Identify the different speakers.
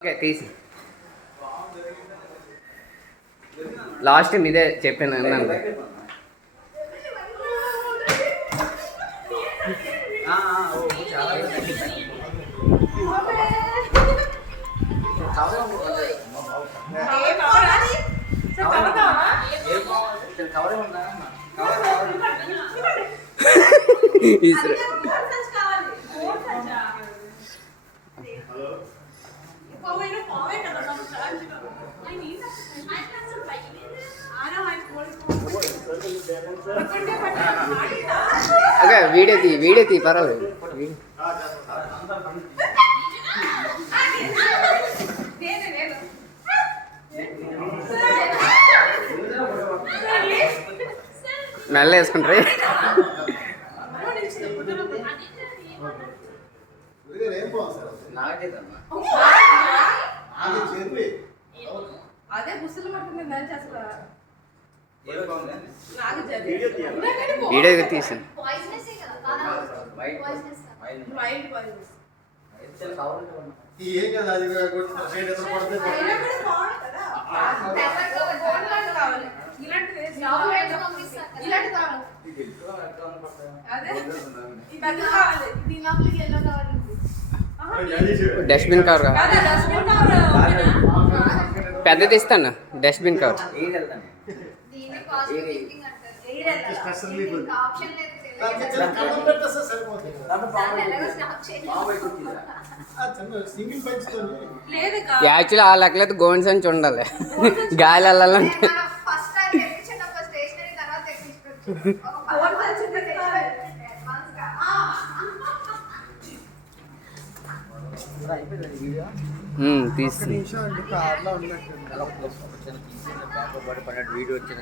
Speaker 1: Okay తీసి. Last ఇదే చెప్పాను అన్నాను. ఈశ్వర ఓకే వీడియో తీ వీడియో తీ పర్వాలేదు మెల్ల వేసుకుంటారు
Speaker 2: అదే బుస్సులు పట్టుకుని చేస్తా.
Speaker 1: వీడియో
Speaker 3: పాయిజన్స్
Speaker 4: ఏం కదా అది కూడా సైడ్ ఎదురు పడితే
Speaker 2: అయినా కూడా బాగుంది కదా.
Speaker 1: డస్ట్బిన్ కవర్ పెద్దది ఇస్తాను డస్ట్బిన్ కవర్ యాక్చువల్లీ ఆ లెక్కలైతే గోన్ సంచి ఉండాలి. గాలి వెళ్ళాలంటే తీస్తుంది
Speaker 4: కార్లో ఉన్నట్టు
Speaker 5: వీడియో వచ్చిన